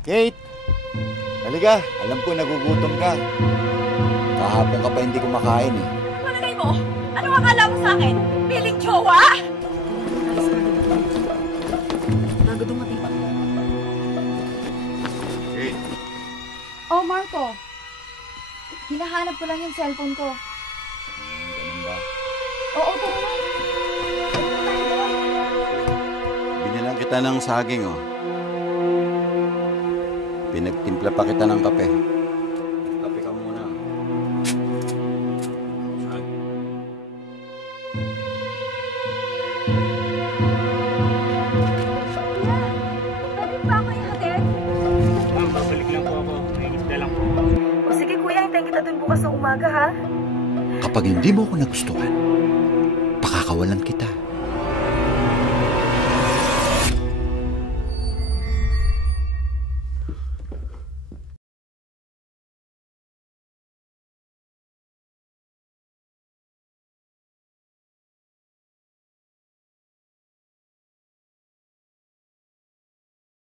Kate! Halika, alam ko nagugutom ka. Kahapon ka pa hindi kumakain eh. Palagay mo, ano akala mo sa akin? Piling jowa? Bago dumating. Kate! Oh, Marco. Hinahanap ko lang yung cellphone ko. Ganun ba? Oo, tara na. Binilang kita ng saging oh. Pinagtimpla pa kita ng kape. Kape ka muna. Pwede ba ako ihatid? Ma'am, babalik lang po ako. May isda lang po. O sige kuya, hintayin kita dun bukas ng umaga ha. Kapag hindi mo ko nagustuhan, pakakawalan kita.